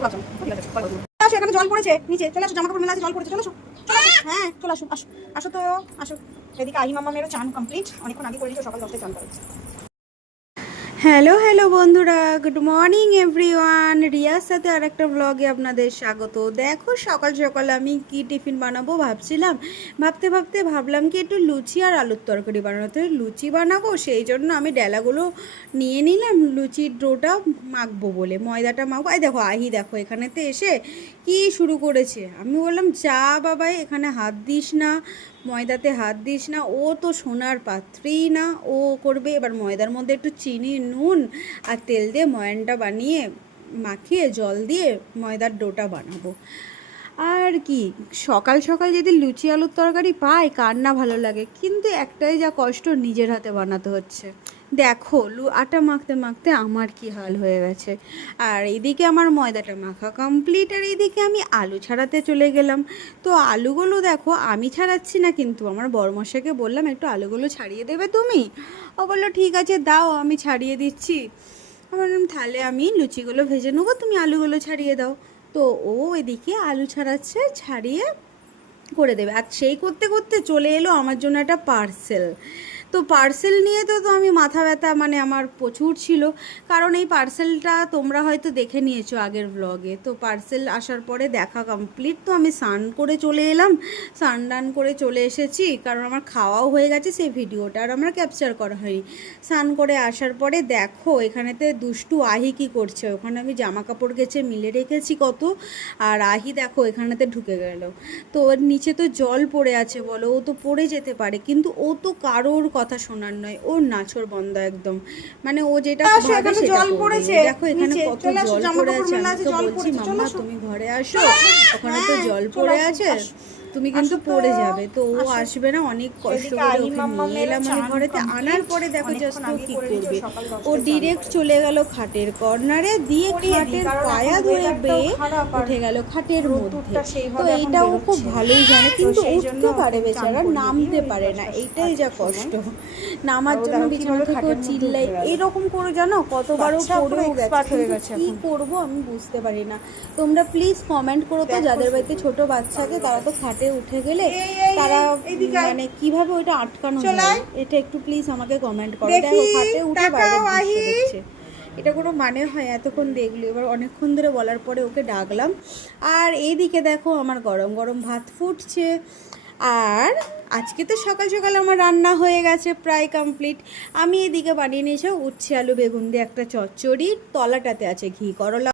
আসো, এখানে জল পড়েছে নিচে, চলে আসো, জামা কাপড় মেলা আছে, জল পড়েছে, চলে আসো, হ্যাঁ চলে আসো, আসো আসো তো আসো। এদিকে আহি মাম্মা মেয়েরও চান কমপ্লিট, অনেকক্ষণ আগে করে দিয়েছো, সকাল 10টায় চান করেছে। হ্যালো হ্যালো বন্ধুরা, গুড মর্নিং এভরিওয়ান। রিয়ার সাথে আর একটা ব্লগে আপনাদের স্বাগত। দেখো সকাল সকাল আমি কি টিফিন বানাবো ভাবছিলাম, ভাবতে ভাবতে ভাবলাম কি একটু লুচি আর আলুর তরকারি বানানো। তো লুচি বানাবো, সেই জন্য আমি ডেলাগুলো নিয়ে নিলাম লুচির ডোটা মাখবো বলে, ময়দাটা মাখবো। এই দেখো আহি, দেখো এখানেতে এসে কি শুরু করেছে। আমি বললাম যা বাবাই, এখানে হাত দিস না, ময়দাতে হাত দিস না, ও তো সোনার পাত্রই না, ও করবে। এবার ময়দার মধ্যে একটু চিনি, নুন আর তেল দিয়ে ময়ানটা বানিয়ে মাখিয়ে জল দিয়ে ময়দার ডোটা বানাবো। আর কি, সকাল সকাল যদি লুচি আলুর তরকারি পাই কার না ভালো লাগে, কিন্তু একটাই যা কষ্ট, নিজের হাতে বানাতে হচ্ছে। দেখো আটা মাখতে মাখতে আমার কি হাল হয়ে গেছে। আর এদিকে আমার ময়দাটা মাখা কমপ্লিট, আর এইদিকে আমি আলু ছাড়াতে চলে গেলাম। তো আলুগুলো দেখো আমি ছাড়াচ্ছি না, কিন্তু আমার বড়মশাইকে বললাম একটু আলুগুলো ছাড়িয়ে দেবে তুমি। ও বললো ঠিক আছে দাও, আমি ছাড়িয়ে দিচ্ছি। আমি বললাম তাহলে আমি লুচিগুলো ভেজে নেবো, তুমি আলুগুলো ছাড়িয়ে দাও। তো ও এদিকে আলু ছাড়াচ্ছে, ছাড়িয়ে করে দেবে। আর সেই করতে করতে চলে এলো আমার জন্য একটা পার্সেল। তো পার্সেল নিয়ে তো আমি মাথা ব্যথা মানে আমার প্রচুর ছিল, কারণ এই পার্সেলটা তোমরা হয়তো দেখে নিয়েছো আগের ব্লগে। তো পার্সেল আসার পরে দেখা কমপ্লিট, তো আমি স্নান করে চলে এলাম, স্নান টান করে চলে এসেছি, কারণ আমার খাওয়াও হয়ে গেছে, সেই ভিডিওটা আর আমার ক্যাপচার করা হয়নি। স্নান করে আসার পরে দেখো এখানেতে দুষ্টু আহি কি করছে, ওখানে আমি জামা কাপড় গেছে মিলে রেখেছি কত, আর আহি দেখো এখানেতে ঢুকে গেল। তো ওর নিচে তো জল পড়ে আছে, বলো ও তো পড়ে যেতে পারে, কিন্তু ও তো কারোর কথা শোনার নয়, ওর নাছোড় বন্ধ একদম, মানে ও যেটা ভাবে সেটা জল করবে। পড়েছে দেখো এখানে নিচে, কত চলে আসো, জল জামা পড়ে কাপড় আছে। মেলা আমি আছে, তো জল বলছি পড়েছে, চলে মাম্মা আসো, তুমি ঘরে আসো, ওখানে তো হ্যাঁ জল চলে পড়ে আসো, আছে, আসো, তুমি কিন্তু আসো তো, পড়ে যাবে। তো ও আসো। আসবে না, অনেক কষ্ট এদিকে করে আহি ওকে মাম্মা নিয়ে মেয়েরও এলাম আমি চান ঘরেতে। আনার কমপ্লিট, পরে দেখো জাস্ট অনেকক্ষণ ও আগে কী করে দিয়েছো, করবে, সকাল ও 10টায় চান ডিরেক্ট করেছে। চলে গেল খাটের কর্নারে, দিয়ে করিয়ে দিই, খাটের কারণ এখন পায়া ধরে ওয়েদারটাও বেয়ে খারাপ আর উঠে গেল খাটের মধ্যে। রোদ্দুরটা তো সেইভাবে এখন এইটাও খুব বেরোচ্ছে, ভালোই জানে, তো কিন্তু সেই জন্য উঠতে ওকে পারে চান বেচারা, করিয়ে দিই নামতে ওই পারে না, 10টার এইটাই আগে যা সময়। কষ্ট। আর নামার ও জন্য দেখো বিছানা কিভাবে থেকেও খাটের মধ্যে চিল্লাই, উঠে গেল, এরকম করে জানো কতবারও বাচ্চা পুরো পড়েও গেছে, এক্সপার্ট হয়ে কিন্তু গেছে কি এখন। করব আমি বুঝতে পারি না। তোমরা প্লিজ কমেন্ট করো তো, দেখো যাদের বাড়িতে শুধু ছোট বাচ্চা থাকে তারা তো খাটে উঠে গেলে এই এই তারা এই এইদিকে আয়, মানে কিভাবে ওইটা আটকানো যায়, চলাই এটা একটু প্লিজ আমাকে কমেন্ট করো। দেখি, দেখো খাটে উঠে তাকাও বাইরের দৃশ্য আহি। দেখছে, এটা কোনো মানে হয়? এতক্ষণ দেখলো, এবার অনেকক্ষণ ধরে বলার পরে ওকে ডাকলাম। আর এইদিকে দেখো আমার গরম গরম ভাত ফুটছে। আর আজকে তো সকাল সকাল আমার রান্না হয়ে গেছে প্রায় কমপ্লিট। আমি এদিকে বানিয়ে নিয়েছি উচ্ছে আলু বেগুন দিয়ে একটা চচ্চড়ি, তলাটাতে আছে ঘি করলা।